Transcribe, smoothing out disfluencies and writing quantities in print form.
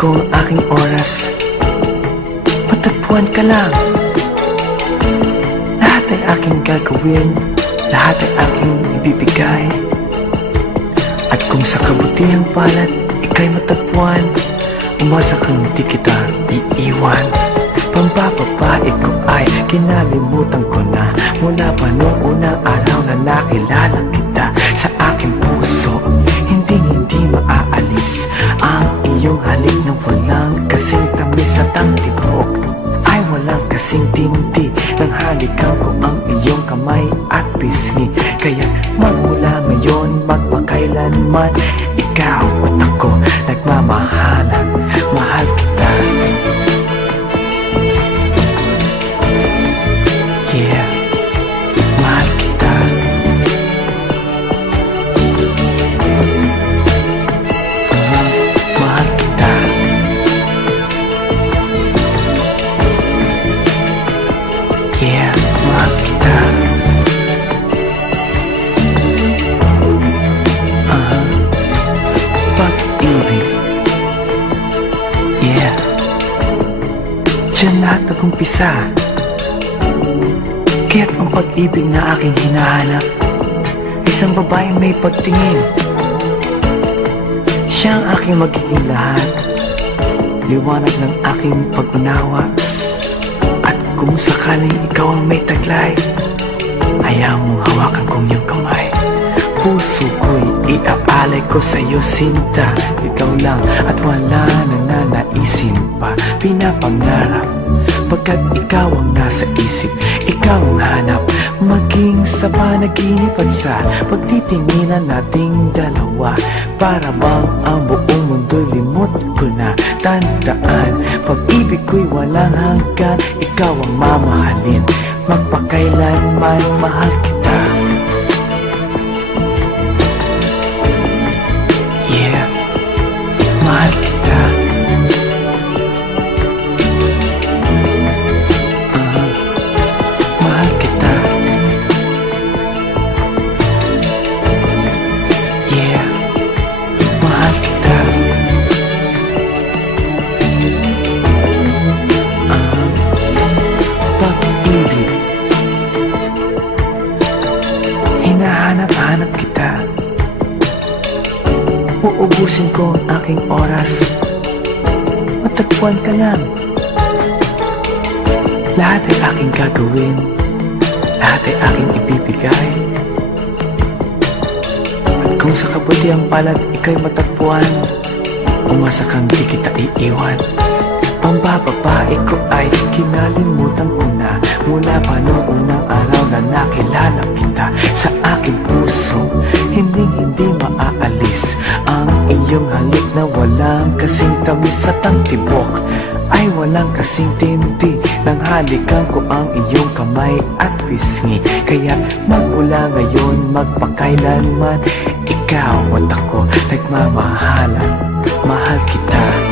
ko ang aking oras, matagpuan ka lang. Lahat ay aking gagawin, lahat ay aking ibibigay. At kung sa kabutihang palad ika'y matagpuan, umasa kang di kita iiwan. Pambababae ko ay kinalimutan ko na, mula pa noong unang araw na nakilala kita. Sa aking puso, hindi maaalis ang iyong halik na walang kasing tamis at ang tibok ay walang kasing tindi ng halikan ko ang iyong kamay at pisngi. Kaya magmula ngayon, magpakailanman, ikaw at ako nagmamahalan. Mahal kita. Yeah, mahal kita. Mahal kita. Yeah, mahal kita. Pag-ibig. Yeah. Diyan lahat nag-umpisa. Kaya't ang pag-ibig na aking hinahanap, isang babaeng may pagtingin. Siya ang aking magiging lahat, liwanag ng aking pag-unawa. At kung sakaling ikaw ang may taglay, hayaan mong hawakan kong iyong kamay. Puso ko'y iaalay ko sa'yo, sinta. Ikaw lang at wala na nanaisin pa. Pinapangarap pagkat ikaw ang nasa isip, ikaw ang hanap, maging sa panaginip at sa pagtitinginan nating dalawa. Para bang ang buong mundo'y limot ko na. Tandaan, pag-ibig ko'y walang hanggan, ikaw ang mamahalin, magpakailanman mahal kita. Yeah, mahal kita. Mahal kita. Yeah, mahal kita. Pag-ibig, hinahanap-hanap kita. Uubusin ko ang aking oras, matagpuan ka lang. Lahat ay aking gagawin, lahat ay aking ibibigay. At kung sa kabutihang palad ika'y matagpuan, umasa kang di kita iiwan. Pambababae ko ay kinalimutan ko na, mula pa noong unang araw na nakilala kita. Sa aking puso, hindi maaalis ang iyong halik na walang kasing tamis at ang tibok ay walang kasing tindi ng halikan ko ang iyong kamay at pisngi. Kaya magmula ngayon, magpakailanman, ikaw at ako nagmamahalan. Mahal kita.